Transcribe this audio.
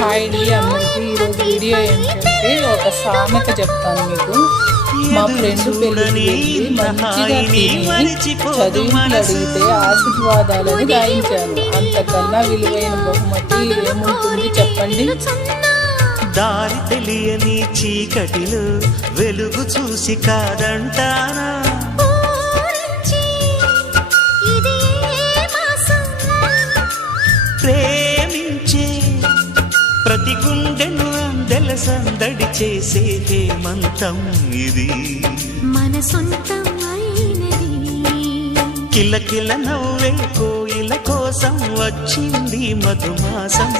Hi అండి అందరికీ. ఈరోజు వీడియో ఏంటంటే ఒక సామెత చెప్తాను మీకు. మా ఫ్రెండ్ పెళ్ళికి వెళ్ళి మంచిగా తిని చదివింపులు అడిగితే ఆశీర్వాదాలను గాయించాను. అంతకన్నా విలువైన బహుమతి ఏముంటుంది చెప్పండి? దారి తెలియని చీకటిలో వెలుగు చూసి కాదంటానా, ప్రేమించే ప్రతి గుండెను అందెల సందడి చేసే హేమంతం ఇది, మన సొంతం అయినది. కిలకిల నవ్వే కోయిల కోసం వచ్చింది మధుమాసం.